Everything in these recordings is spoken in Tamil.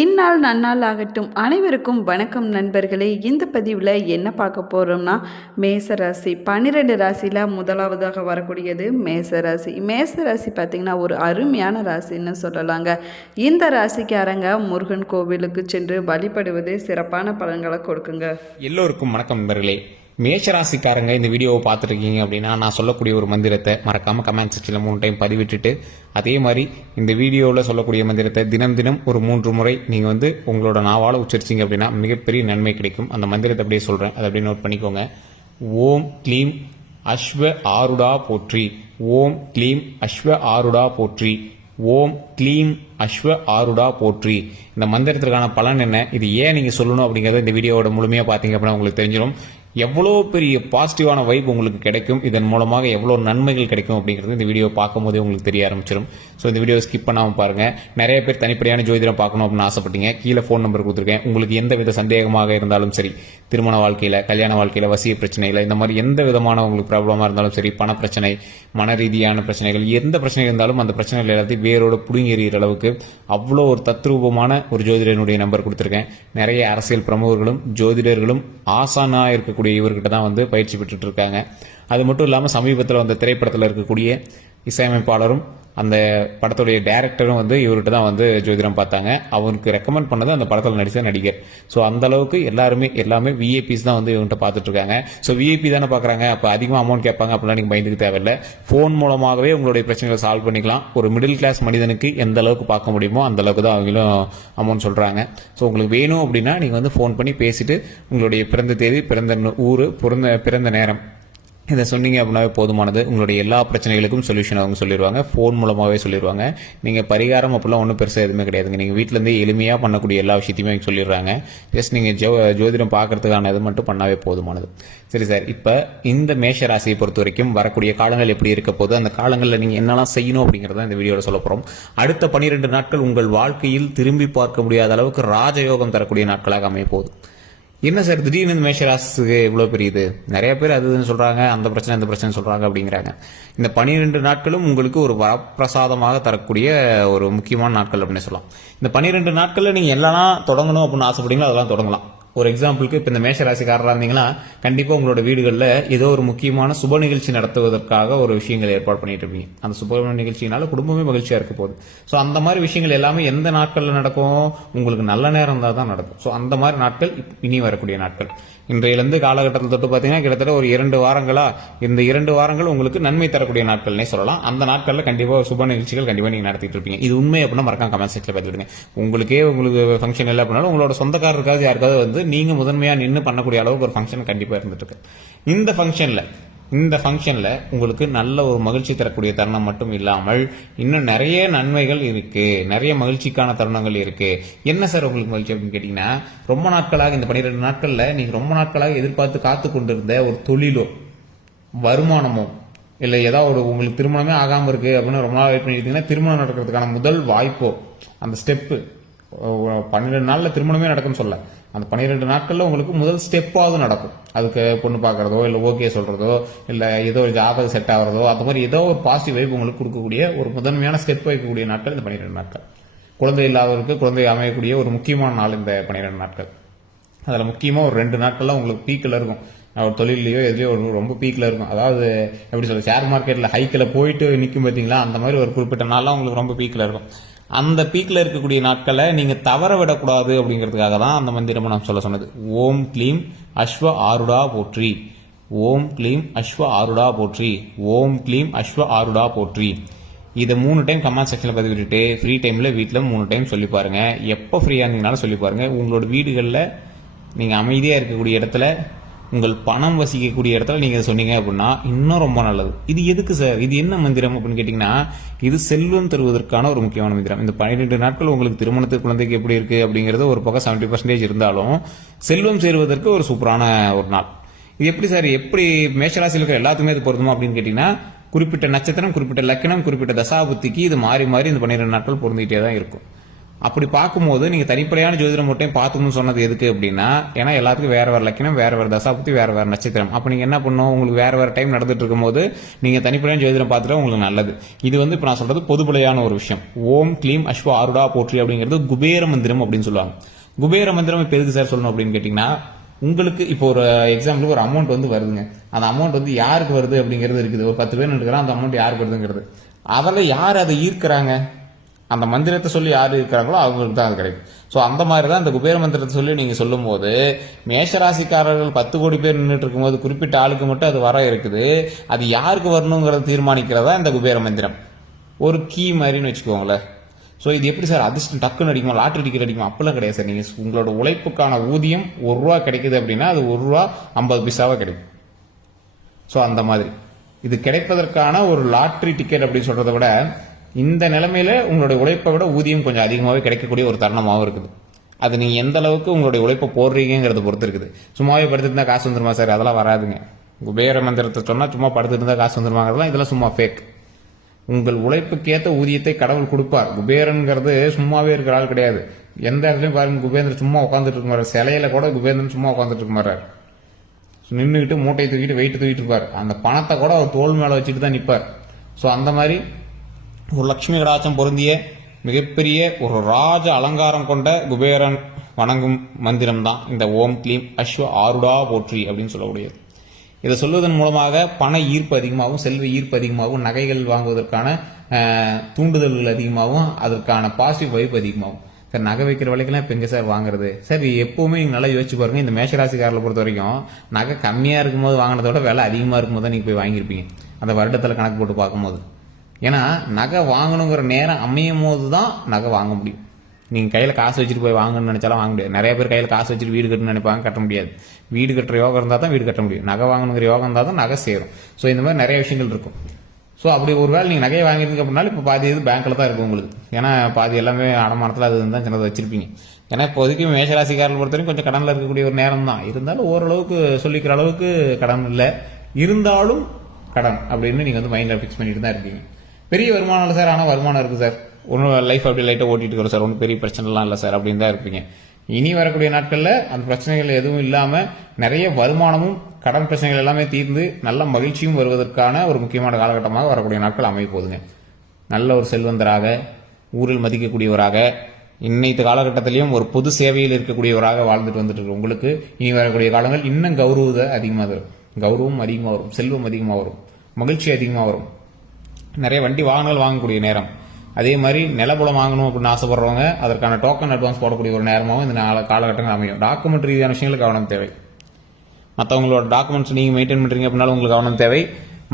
இந்நாள் நன்னாள் ஆகட்டும். அனைவருக்கும் வணக்கம் நண்பர்களே. இந்த பதிவில் என்ன பார்க்க போகிறோம்னா, மேசராசி 12 ராசியில் முதலாவதாக வரக்கூடியது மேசராசி. மேசராசி பார்த்திங்கன்னா ஒரு அருமையான ராசின்னு சொல்லலாங்க. இந்த ராசிக்காரங்க முருகன் கோவிலுக்கு சென்று வழிபடுவது சிறப்பான பலன்களை கொடுக்குங்க. எல்லோருக்கும் வணக்கம் நண்பர்களே. மேஷராசிக்காரங்க இந்த வீடியோவை பார்த்துருக்கீங்க அப்படின்னா நான் சொல்லக்கூடிய ஒரு மந்திரத்தை மறக்காமல் கமெண்ட் செக்ஷனில் 3 டைம் பதிவிட்டுட்டு, அதே மாதிரி இந்த வீடியோவில் சொல்லக்கூடிய மந்திரத்தை தினம் தினம் ஒரு 3 முறை நீங்கள் உங்களோட நாவால் உச்சரிச்சிங்க அப்படின்னா மிகப்பெரிய நன்மை கிடைக்கும். அந்த மந்திரத்தை அப்படியே சொல்கிறேன், அதை அப்படியே நோட் பண்ணிக்கோங்க. ஓம் க்ளீம் அஸ்வ ஆருடா போற்றி. ஓம் க்ளீம் அஸ்வ ஆருடா போற்றி. ஓம் க்ளீம் அஸ்வ ஆருடா போற்றி. இந்த மந்திரத்திற்கான பலன் என்ன, இது ஏன் நீங்கள் சொல்லணும் அப்படிங்கிறத இந்த வீடியோவோட முழுமையாக பார்த்தீங்க அப்படின்னா உங்களுக்கு தெரிஞ்சிடும். எவ்வளோ பெரிய பாசிட்டிவான வைப் உங்களுக்கு கிடைக்கும், இதன் மூலமாக எவ்வளோ நன்மைகள் கிடைக்கும் அப்படிங்கிறது இந்த வீடியோ பார்க்கும் போதே உங்களுக்கு தெரிய ஆரம்பிச்சிடும். ஸோ இந்த வீடியோ ஸ்கிப் பண்ணாமல் பாருங்கள். நிறைய பேர் தனிப்படையான ஜோதிடம் பார்க்கணும் அப்படின்னு ஆசைப்பட்டீங்க. கீழே ஃபோன் நம்பர் கொடுத்துருக்கேன். உங்களுக்கு எந்த வித சந்தேகமாக இருந்தாலும் சரி, திருமண வாழ்க்கையில், கல்யாண வாழ்க்கையில், வசிய பிரச்சனையில், இந்த மாதிரி எந்த விதமான உங்களுக்கு ப்ராப்ளமாக இருந்தாலும் சரி, பண பிரச்சனை, மன ரீதியான பிரச்சனைகள், எந்த பிரச்சனை இருந்தாலும் அந்த பிரச்சனைகள் எல்லாத்தையும் வேரோட புடுங்கி எறிகிற அளவுக்கு அவ்வளோ ஒரு தத்ரூபமான ஒரு ஜோதிடனுடைய நம்பர் கொடுத்துருக்கேன். நிறைய அரசியல் பிரமுகர்களும் ஜோதிடர்களும் ஆசானாக இருக்கக்கூடிய இவர்கிட்ட தான் பயிற்சி பெற்றுட்டு இருக்காங்க. அது மட்டும் இல்லாமல் சமீபத்தில் வந்த திரைப்படத்தில் இருக்கக்கூடிய இசையமைப்பாளரும் அந்த படத்துடைய டைரக்டரும் இவர்கிட்ட தான் ஜோதிடம் பார்த்தாங்க. அவருக்கு ரெக்கமெண்ட் பண்ணது அந்த படத்தில் நடித்த நடிகர். ஸோ அந்த அளவுக்கு எல்லாமே விஐபிஸ் தான் இவங்ககிட்ட பார்த்துட்டு இருக்காங்க. ஸோ விஐபி தானே பார்க்குறாங்க, அப்போ அதிகமாக அமௌண்ட் கேட்பாங்க அப்படிலாம் நீங்கள் பயந்துக்கு தேவையில்லை. ஃபோன் மூலமாகவே உங்களுடைய பிரச்சனைகளை சால்வ் பண்ணிக்கலாம். ஒரு மிடில் கிளாஸ் மனிதனுக்கு எந்த அளவுக்கு பார்க்க முடியுமோ அந்த அளவுக்கு தான் அவங்களும் அமௌண்ட் சொல்கிறாங்க. ஸோ உங்களுக்கு வேணும் அப்படின்னா நீங்கள் ஃபோன் பண்ணி பேசிட்டு உங்களுடைய பிறந்த தேதி, பிறந்த ஊர், பிறந்த நேரம் இதை சொன்னீங்க அப்படின்னாவே போதுமானது. உங்களுடைய எல்லா பிரச்சனைகளுக்கும் சொல்யூஷன் அவங்க சொல்லிடுவாங்க. ஃபோன் மூலமாகவே சொல்லிடுவாங்க. நீங்கள் பரிகாரம் அப்படிலாம் ஒன்றும் பெருசாக எதுவுமே கிடையாதுங்க. நீங்கள் வீட்டிலேருந்தே எளிமையாக பண்ணக்கூடிய எல்லா விஷயத்தையுமே அவங்க சொல்லிடுறாங்க. ஜஸ்ட் நீங்கள் ஜோதிடம் பார்க்கறதுக்கான இது மட்டும் பண்ணாவே போதுமானது. சரி சார், இப்போ இந்த மேஷ ராசியை பொறுத்த வரைக்கும் வரக்கூடிய காலங்கள் எப்படி இருக்க போது, அந்த காலங்களில் நீங்கள் என்னெல்லாம் செய்யணும் அப்படிங்கிறத இந்த வீடியோவில் சொல்ல போகிறோம். அடுத்த 12 நாட்கள் உங்கள் வாழ்க்கையில் திரும்பி பார்க்க முடியாத அளவுக்கு ராஜயோகம் தரக்கூடிய நாட்களாக அமைய போகுது. என்ன சார் திடீர்னு இந்த மேஷராசிக்கு இவ்வளோ பெரியது, நிறைய பேர் அதுன்னு சொல்கிறாங்க, அந்த பிரச்சனை இந்த பிரச்சனை சொல்கிறாங்க அப்படிங்கிறாங்க. இந்த 12 நாட்களும் உங்களுக்கு ஒரு வரப்பிரசாதமாக தரக்கூடிய ஒரு முக்கியமான நாட்கள் அப்படின்னு சொல்லலாம். இந்த 12 நாட்களில் நீங்கள் எல்லாம் தொடங்கணும் அப்படின்னு ஆசைப்படுறீங்களோ அதெல்லாம் தொடங்கலாம். ஒரு எக்ஸாம்பிளுக்கு இப்போ இந்த மேஷராசிக்காரராக இருந்தீங்கன்னா கண்டிப்பாக உங்களோட வீடுகளில் ஏதோ ஒரு முக்கியமான சுப நிகழ்ச்சி நடத்துவதற்காக ஒரு விஷயங்கள் ஏற்பாடு பண்ணிட்டு இருப்பீங்க. அந்த சுப நிகழ்ச்சினால குடும்பமே மகிழ்ச்சியாக இருக்க போகுது. ஸோ அந்த மாதிரி விஷயங்கள் எல்லாமே எந்த நாட்களில் நடக்கும், உங்களுக்கு நல்ல நேரம் தான் நடக்கும். ஸோ அந்த மாதிரி நாட்கள் இனி வரக்கூடிய நாட்கள். இன்றையிலிருந்து காலகட்டத்தில் தொட்டு பார்த்தீங்கன்னா கிட்டத்தட்ட ஒரு 2 வாரங்களா, இந்த 2 வாரங்கள் உங்களுக்கு நன்மை தரக்கூடிய நாட்கள்னே சொல்லலாம். அந்த நாட்களில் கண்டிப்பாக சுப நிகழ்ச்சிகள் கண்டிப்பாக நீங்கள் நடத்திட்டு இருப்பீங்க. இது உண்மை அப்படின்னா மறக்காம கமெண்ட் செக்ஷனில் பார்த்துடுங்க. உங்களுக்கு ஃபங்க்ஷன் இல்லை அப்படின்னாலும் உங்களோட சொந்தக்காரருக்காவது யாருக்காவது நீங்க முதன்மையா நின்று பண்ணக்கூடிய அளவுக்கு ஒரு ஃபங்க்ஷன் கண்டிப்பா இருந்துட்டு இருக்கு. இந்த ஃபங்க்ஷன்ல உங்களுக்கு நல்ல ஒரு மகிழ்ச்சி தரக்கூடிய தருணம் மட்டும் இல்லாமல் இன்னும் நிறைய நன்மைகள் இருக்கு, நிறைய மகிழ்ச்சிக்கான தருணங்கள் இருக்கு. என்ன சார் உங்களுக்கு மகிழ்ச்சி அப்படின்னு கேட்டீங்கன்னா, ரொம்ப நாட்களாக இந்த 12 நாட்கள்ல நீங்க ரொம்ப நாட்களாக எதிர்பார்த்து காத்து கொண்டிருந்த ஒரு தொழிலோ, வருமானமோ, இல்லை ஏதாவது உங்களுக்கு திருமணமே ஆகாம இருக்கு அப்படின்னு ரொம்ப நாள் வெயிட் பண்ணிட்டீங்கன்னா திருமணம் நடக்கிறதுக்கான முதல் வாய்ப்போ, அந்த ஸ்டெப்பு 12 நாள்ல திருமணமே நடக்கும்னு சொல்ல, அந்த 12 நாட்கள்ல உங்களுக்கு முதல் ஸ்டெப்பாவது நடக்கும். அதுக்கு பொண்ணு பார்க்கறதோ, இல்லை ஓகே சொல்றதோ, இல்லை ஏதோ ஒரு ஜாபக செட் ஆகிறதோ, அந்த மாதிரி ஏதோ ஒரு பாசிட்டிவ் வைப் உங்களுக்கு கொடுக்கக்கூடிய ஒரு முதன்மையான ஸ்டெப் வைக்கக்கூடிய நாட்கள் இந்த 12 நாட்கள். குழந்தை இல்லாதவருக்கு குழந்தை அமையக்கூடிய ஒரு முக்கியமான நாள் இந்த 12 நாட்கள். அதில் முக்கியமாக ஒரு 2 நாட்கள்லாம் உங்களுக்கு பீக்கில் இருக்கும். ஒரு தொழிலையோ எதுலையோ ஒரு ரொம்ப பீக்கில் இருக்கும். அதாவது எப்படி சொல்ல, ஷேர் மார்க்கெட்டில் ஹைக்கில் போயிட்டு நிற்கும் பார்த்தீங்களா, அந்த மாதிரி ஒரு குறிப்பிட்ட நாள்லாம் உங்களுக்கு ரொம்ப பீக்கில் இருக்கும். அந்த பீக்கில் இருக்கக்கூடிய நாட்களை நீங்கள் தவற விடக்கூடாது அப்படிங்கிறதுக்காக தான் அந்த மந்திரமும் நான் சொல்ல சொன்னது. ஓம் க்ளீம் அஸ்வ ஆருடா போற்றி. ஓம் க்ளீம் அஸ்வ ஆருடா போற்றி. ஓம் க்ளீம் அஸ்வ ஆருடா போற்றி. இதை 3 டைம் கமெண்ட் செக்ஷனில் பதிவிட்டுட்டு ஃப்ரீ டைமில் வீட்டில் 3 டைம் சொல்லி பாருங்க. எப்போ ஃப்ரீயாக இருந்தீங்கனாலும் சொல்லி பாருங்க. உங்களோட வீடுகளில் நீங்கள் அமைதியாக இருக்கக்கூடிய இடத்துல, உங்கள் பணம் வசிக்கக்கூடிய இடத்துல நீங்க சொன்னீங்க அப்படின்னா இன்னும் ரொம்ப நல்லது. இது எதுக்கு சார், இது என்ன மந்திரம் அப்படின்னு கேட்டீங்கன்னா, இது செல்வம் தருவதற்கான ஒரு முக்கியமான மந்திரம். இந்த 12 நாட்கள் உங்களுக்கு திருமணத்துக்கு குழந்தைக்கு எப்படி இருக்கு அப்படிங்கிறது ஒரு பக்கம் 70% இருந்தாலும் செல்வம் சேருவதற்கு ஒரு சூப்பரான ஒரு நாள். இது எப்படி சார், எப்படி மேஷராசியில் இருக்கிற எல்லாத்துக்குமே இது பொருந்துமா அப்படின்னு கேட்டீங்கன்னா, குறிப்பிட்ட நட்சத்திரம், குறிப்பிட்ட லக்கணம், குறிப்பிட்ட தசாபுத்திக்கு இது மாறி மாறி இந்த 12 நாட்கள் பொருந்திட்டே தான் இருக்கும். அப்படி பார்க்கும்போது நீங்கள் தனிப்படையான ஜோதிடம் மட்டும் பார்த்துக்கணும்னு சொன்னது எதுக்கு அப்படின்னா, ஏன்னா எல்லாத்துக்கும் வேற வேற லக்கினம், வேற வேற தசாபுத்தி, வேற வேற நட்சத்திரம். அப்போ நீங்கள் என்ன பண்ணணும், உங்களுக்கு வேற வேற டைம் நடந்துட்டு இருக்கும்போது நீங்கள் தனிப்படையான ஜோதிடம் பார்த்துட்டா உங்களுக்கு நல்லது. இது வந்து இப்போ நான் சொல்றது பொதுப்படையான ஒரு விஷயம். ஓம் க்ளீம் அஸ்வ ஆருடா போற்றி அப்படிங்கிறது குபேர மந்திரம் அப்படின்னு சொல்லுவாங்க. குபேர மந்திரம் இப்போ எதுக்கு சார் சொல்லணும் அப்படின்னு கேட்டிங்கன்னா, உங்களுக்கு இப்போ ஒரு எக்ஸாம்பிளுக்கு ஒரு அமௌண்ட் வந்து வருதுங்க. அந்த அமௌண்ட் வந்து யாருக்கு வருது அப்படிங்கிறது இருக்குது. ஒரு 10 பேர் இருக்கிறான், அந்த அமௌண்ட் யாருக்கு வருதுங்கிறது. அதில் யார் அதை ஈர்க்கிறாங்க, அந்த மந்திரத்தை சொல்லி யார் இருக்கிறாங்களோ அவங்களுக்கு தான் அது கிடைக்கும். ஸோ அந்த மாதிரி தான் இந்த குபேர மந்திரத்தை சொல்லி நீங்கள் சொல்லும் போது மேஷராசிக்காரர்கள் 10 கோடி பேர் நின்றுட்டு இருக்கும்போது குறிப்பிட்ட ஆளுக்கு மட்டும் அது வர இருக்குது. அது யாருக்கு வரணுங்கிறத தீர்மானிக்கிறதா இந்த குபேர மந்திரம். ஒரு கீ மாதிரின்னு வச்சுக்கோங்களேன். ஸோ இது எப்படி சார் அதிர்ஷ்டம் டக்குன்னு அடிக்குமா, லாட்டரி டிக்கெட் அடிக்குமா? அப்படிலாம் கிடையாது சார். நீங்கள் உங்களோட உழைப்புக்கான ஊதியம் ₹1 கிடைக்குது அப்படின்னா அது ₹1.50 கிடைக்கும். ஸோ அந்த மாதிரி இது கிடைப்பதற்கான ஒரு லாட்டரி டிக்கெட் அப்படின்னு சொல்றதை விட இந்த நிலைமையில உங்களுடைய உழைப்பை விட ஊதியம் கொஞ்சம் அதிகமாகவே கிடைக்கக்கூடிய ஒரு தருணமாகவும் இருக்குது. அது நீங்க எந்த அளவுக்கு உங்களுடைய உழைப்பை போடுறீங்கிறத பொறுத்து இருக்குது. சும்மாவே படுத்துட்டு இருந்தா காசு வந்துருமா சார்? அதெல்லாம் வராதுங்க. குபேர மந்திரத்தை சொன்னா சும்மா படுத்துட்டு இருந்தா காசு வந்துருமாங்கிறதுலாம் இதெல்லாம் சும்மா ஃபேக். உங்கள் உழைப்புக்கேற்ற ஊதியத்தை கடவுள் கொடுப்பார். குபேரன்கிறது சும்மாவே இருக்கிற ஆள் கிடையாது. எந்த இடத்துலயும் பாருங்க, குபேந்திரன் சும்மா உட்காந்துட்டு இருக்க மாட்டார். சிலையில கூட குபேந்திரன் சும்மா உட்காந்துட்டு இருக்க மாட்டார். நின்றுக்கிட்டு மூட்டையை தூக்கிட்டு வெயிட் தூக்கிட்டு இருப்பார். அந்த பணத்தை கூட அவர் தோல் மேல வச்சுட்டு தான் நிற்பார். ஸோ அந்த மாதிரி ஒரு லட்சுமி கடாட்சம் பொருந்திய மிகப்பெரிய ஒரு ராஜ அலங்காரம் கொண்ட குபேரன் வணங்கும் மந்திரம் தான் இந்த ஓம் க்ளீம் அஸ்வ ஆருடா போற்றி அப்படின்னு சொல்லக்கூடியது. இதை சொல்வதன் மூலமாக பண ஈர்ப்பு அதிகமாகவும், செல்வ ஈர்ப்பு அதிகமாகவும், நகைகள் வாங்குவதற்கான தூண்டுதல்கள் அதிகமாகவும், அதற்கான பாசிட்டிவ் வைப் அதிகமாகும். சார் நகை வைக்கிற விலைக்கெல்லாம் இப்போ எங்கே சார் வாங்குறது? சார் எப்பவுமே நீங்கள் நல்லா யோசிச்சு பாருங்க. இந்த மேஷராசிக்காரர்களை பொறுத்த வரைக்கும் நகை கம்மியாக இருக்கும்போது வாங்கினதோட விலை அதிகமாக இருக்கும்போது தான் நீங்கள் போய் வாங்கியிருப்பீங்க, அந்த வருடத்தில் கணக்கு போட்டு பார்க்கும்போது. ஏன்னா நகை வாங்கணுங்கிற நேரம் அமையும் போது தான் நகை வாங்க முடியும். நீங்கள் கையில் காசு வச்சுட்டு போய் வாங்கணும்னு நினைச்சாலும் வாங்க முடியாது. நிறைய பேர் கையில் காசு வச்சுட்டு வீடு கட்டணும்னு நினைப்பாங்க, கட்ட முடியாது. வீடு கட்டுற யோகம் இருந்தால் தான் வீடு கட்ட முடியும். நகை வாங்கணுங்கிற யோகம் இருந்தால் தான் நகை சேரும். ஸோ இந்த மாதிரி நிறைய விஷயங்கள் இருக்கும். ஸோ அப்படி ஒரு வேளை நீங்கள் நகையை வாங்கிருங்க அப்படின்னாலும் இப்போ பாதி இது பேங்க்கில் தான் இருக்கும் உங்களுக்கு. ஏன்னா பாதி எல்லாமே அடமானத்தில் அது தான் சின்னதை வச்சிருப்பீங்க. ஏன்னா இப்போதைக்கு மேஷராசிக்காரர்கள் பொறுத்தவரைக்கும் கொஞ்சம் கடனில் இருக்கக்கூடிய ஒரு நேரம் தான். இருந்தாலும் ஓரளவுக்கு சொல்லிக்கிற அளவுக்கு கடன் இல்லை, இருந்தாலும் கடன் அப்படின்னு நீங்கள் வந்து மைண்டில் ஃபிக்ஸ் பண்ணிட்டு தான் இருக்கீங்க. பெரிய வருமானம் இல்லை சார், ஆனால் வருமானம் இருக்குது சார், ஒன்றும் லைஃப் அப்படி லைட்டாக ஓட்டிட்டு இருக்கிறோம் சார், ஒன்றும் பெரிய பிரச்சனைலாம் இல்லை சார் அப்படின்னு தான் இருப்பீங்க. இனி வரக்கூடிய நாட்களில் அந்த பிரச்சனைகள் எதுவும் இல்லாமல் நிறைய வருமானமும் கடன் பிரச்சனைகள் எல்லாமே தீர்ந்து நல்ல மகிழ்ச்சியும் வருவதற்கான ஒரு முக்கியமான காலகட்டமாக வரக்கூடிய நாட்கள் அமைய போகுதுங்க. நல்ல ஒரு செல்வந்தராக, ஊரில் மதிக்கக்கூடியவராக, இன்னைத்து காலகட்டத்திலையும் ஒரு பொது சேவையில் இருக்கக்கூடியவராக வாழ்ந்துட்டு வந்துட்டு இருக்கு உங்களுக்கு இனி வரக்கூடிய காலங்கள் இன்னும் அதிகமாக வரும். கௌரவம் அதிகமாக வரும், செல்வம் அதிகமாக வரும், மகிழ்ச்சி அதிகமாக வரும். நிறைய வண்டி வாகனங்கள் வாங்கக்கூடிய நேரம். அதே மாதிரி நிலப்புலம் வாங்கணும் அப்படின்னு ஆசைப்படுறவங்க அதற்கான டோக்கன் அட்வான்ஸ் போடக்கூடிய ஒரு நேரமாகவும் இந்த காலகட்டங்கள் அமையும். டாக்குமெண்ட் ரீதியான விஷயங்களுக்கு கவனம் தேவை. மற்றவங்களோட டாக்குமெண்ட்ஸ் நீங்கள் மெயின்டைன் பண்ணுறீங்க அப்படின்னாலும் உங்களுக்கு கவனம் தேவை.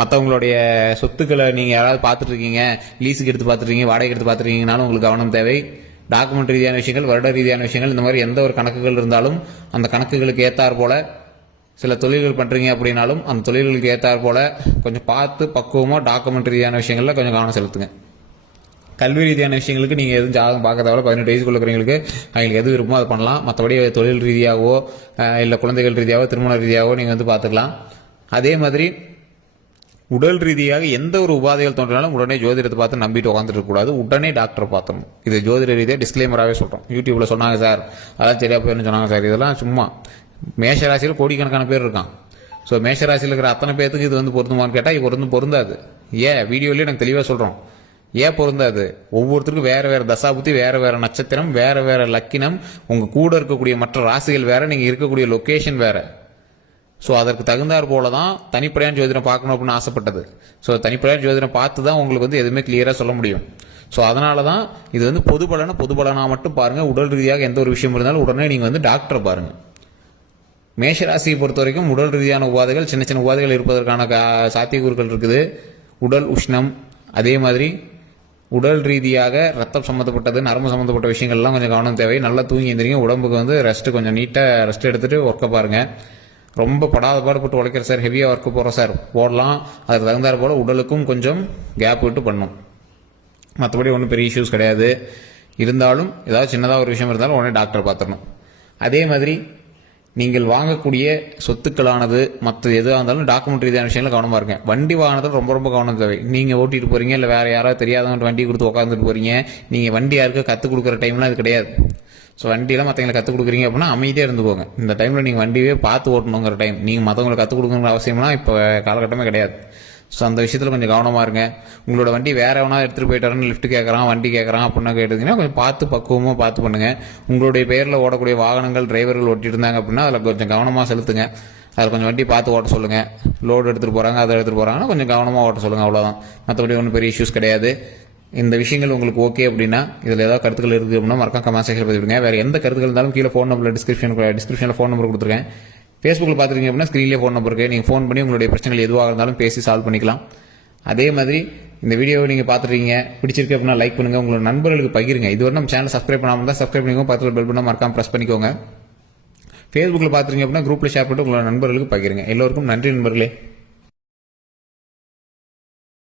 மற்றவங்களுடைய சொத்துக்களை நீங்கள் யாராவது பார்த்துட்டு இருக்கீங்க, லீஸுக்கு எடுத்து பார்த்துருக்கீங்க, வாடகை எடுத்து பார்த்துருக்கீங்கனாலும் உங்களுக்கு கவனம் தேவை. டாக்குமெண்ட் ரீதியான விஷயங்கள், வருட ரீதியான விஷயங்கள், இந்த மாதிரி எந்த ஒரு கணக்குகள் இருந்தாலும் அந்த கணக்குகளுக்கு ஏற்றார் போல சில தொழில்கள் பண்ணுறீங்க அப்படின்னாலும் அந்த தொழில்களுக்கு ஏற்றார் போல கொஞ்சம் பார்த்து பக்குவமாக டாக்குமெண்ட் ரீதியான விஷயங்களில் கொஞ்சம் கவனம் செலுத்துங்க. கல்வி ரீதியான விஷயங்களுக்கு நீங்கள் எதுவும் ஜாதகம் பார்க்க தேவை. 18 வயசுக்குள்ள இருக்கிறவங்களுக்கு அவங்களுக்கு எது விருப்பமோ அதை பண்ணலாம். மற்றபடி தொழில் ரீதியாகவோ இல்லை குழந்தைகள் ரீதியாகவோ திருமண ரீதியாகவோ நீங்கள் வந்து பார்த்துக்கலாம். அதே மாதிரி உடல் ரீதியாக எந்த ஒரு உபாதைகள் தோன்றினாலும் உடனே ஜோதிடத்தை பார்த்து நம்பிட்டு உட்காந்துட்டு இருக்கக்கூடாது. உடனே டாக்டரை பார்த்துடணும். இது ஜோதிட ரீதியாக டிஸ்க்ளைமராகவே சொல்கிறோம். யூடியூப்ல சொன்னாங்க சார், அதெல்லாம் சரியா போயிருன்னு சொன்னாங்க சார், இதெல்லாம் சும்மா. மேஷராசியில் கோடிக்கணக்கான பேர் இருக்கான். ஸோ மேஷராசியில் இருக்கிற அத்தனை பேருக்கு இது வந்து பொருந்துமான்னு கேட்டால் இது பொருந்தாது. ஏன் வீடியோலேயே நாங்கள் தெளிவாக சொல்கிறோம். ஏன் பொருந்தாது? ஒவ்வொருத்தருக்கும் வேற வேற தசாபுத்தி, வேற வேற நட்சத்திரம், வேற வேற லக்கினம், உங்க கூட இருக்கக்கூடிய மற்ற ராசிகள் வேற, நீங்க இருக்கக்கூடிய லொகேஷன் வேற. ஸோ அதற்கு தகுந்தாற் போல தான் தனிப்படையான ஜோதிடம் பார்க்கணும் அப்படின்னு ஆசைப்பட்டது. ஸோ தனிப்படையான ஜோதிடம் பார்த்து தான் உங்களுக்கு வந்து எதுவுமே கிளியராக சொல்ல முடியும். ஸோ அதனால தான் இது வந்து பொது பலனா மட்டும் பாருங்க. உடல் ரீதியாக எந்த ஒரு விஷயம் இருந்தாலும் உடனே நீங்க வந்து டாக்டரை பாருங்க. மேஷராசியை பொறுத்த வரைக்கும் உடல் ரீதியான உபாதைகள், சின்ன சின்ன உபாதைகள் இருப்பதற்கான சாத்தியக்கூறுகள் இருக்குது. உடல் உஷ்ணம், அதே மாதிரி உடல் ரீதியாக ரத்தம் சம்மந்தப்பட்டது, நரம்பு சம்மந்தப்பட்ட விஷயங்கள்லாம் கொஞ்சம் கவனம் தேவை. நல்லா தூங்கி எந்திரிங்க. உடம்புக்கு வந்து ரெஸ்ட், கொஞ்சம் நீட்டாக ரெஸ்ட் எடுத்துட்டு ஒர்க்கை பாருங்க. ரொம்ப படாத பாடுபட்டு உழைக்கிற சார், ஹெவியாக ஒர்க்கு போகிறோம் சார், போடலாம். அதுக்கு தகுந்தாற் போல உடலுக்கும் கொஞ்சம் கேப் விட்டு பண்ணணும். மற்றபடி ஒன்றும் பெரிய இஷ்யூஸ் கிடையாது. இருந்தாலும் ஏதாவது சின்னதாக ஒரு விஷயம் இருந்தாலும் உடனே டாக்டர் பார்த்துடணும். அதே மாதிரி நீங்கள் வாங்கக்கூடிய சொத்துக்களானது மற்ற எதுவாக இருந்தாலும் டாக்குமெண்ட் ரீதியான விஷயங்கள் கவனமாக இருங்க. வண்டி வாகனத்தில் ரொம்ப ரொம்ப கவனம் தேவை. நீங்கள் ஓட்டிட்டு போகிறீங்க, இல்லை வேறு யாராவது தெரியாதவங்க வண்டி கொடுத்து உட்காந்துட்டு போகிறீங்க, நீங்கள் வண்டி யாருக்கு கற்றுக் கொடுக்குற டைம்லாம் அது கிடையாது. ஸோ வண்டியெல்லாம் மற்றவங்களை கற்றுக் கொடுக்குறீங்க அப்படின்னா அமைதியாக இருந்துக்கோங்க. இந்த டைமில் நீங்கள் வண்டியே பார்த்து ஓட்டணுங்கிற டைம். நீங்கள் மற்றவங்களை கற்றுக் கொடுக்குற அவசியம்லாம் இப்போ காலகட்டமே கிடையாது. ஸோ அந்த விஷயத்தில் கொஞ்சம் கவனமாக இருங்க. உங்களோட வண்டி வேற எவனா எடுத்துகிட்டு போயிட்டாருன்னு லிஃப்ட் கேட்குறான், வண்டி கேட்குறான் அப்படின்னு கேட்டிங்கன்னா கொஞ்சம் பார்த்து பக்குவமாக பார்த்து பண்ணுங்கள். உங்களுடைய பேரில் ஓடக்கூடிய வாகனங்கள் டிரைவர்கள் ஓட்டிட்டு இருந்தாங்க அப்படின்னா அதில் கொஞ்சம் கவனமாக செலுத்துங்க. அதில் கொஞ்சம் வண்டி பார்த்து ஓட்ட சொல்லுங்கள். லோடு எடுத்துகிட்டு போகிறாங்க, அதை எடுத்துகிட்டு போகிறாங்கன்னா கொஞ்சம் கவனமாக ஓட்ட சொல்லுங்கள். அவ்வளோதான். மற்றபடி ஒன்றும் பெரிய இஷ்யூஸ் கிடையாது. இந்த விஷயங்கள் உங்களுக்கு ஓகே அப்படின்னா, இதில் ஏதாவது கருத்துக்கள் இருக்குது அப்படின்னா மறக்காம கமெண்ட் செக்ஷனில் பதிவிடுங்க. வேறு எந்த கருத்துக்கள் இருந்தாலும் கீழே ஃபோன் நம்பர் டிஸ்கிரிப்ஷனில் ஃபோன் நம்பர் கொடுத்துருக்கேன். ஃபேஸ்புக்கில் பார்த்துருக்கீங்க அப்படின்னா ஸ்க்ரீன்லேயே ஃபோன் நம்பர் இருக்குது. நீங்கள் ஃபோன் பண்ணி உங்களுடைய பிரச்சனைகள் எதுவாக இருந்தாலும் பேசி சால்வ் பண்ணிக்கலாம். அதே மாதிரி இந்த வீடியோவை நீங்கள் பார்த்துருக்கீங்க, பிடிச்சிருக்கு அப்படின்னா லைக் பண்ணுங்கள், உங்களோட நண்பர்களுக்கு பகிருங்க. இதுவரை நம்ம சேனல் சப்ஸ்கிரைப் பண்ணாமல் இருந்தால் சப்ஸ்கிரைப் பண்ணிக்கோங்க, பக்கத்தில் பெல் பண்ணால் மறக்காம ப்ரெஸ் பண்ணிக்கோங்க. ஃபேஸ்புக்கில் பார்த்துருக்கீங்க அப்படின்னா குரூப்பில் ஷேர் பண்ணிட்டு உங்களோட நண்பர்களுக்கு பகிருங்க. எல்லோருக்கும் நன்றி நண்பர்களே.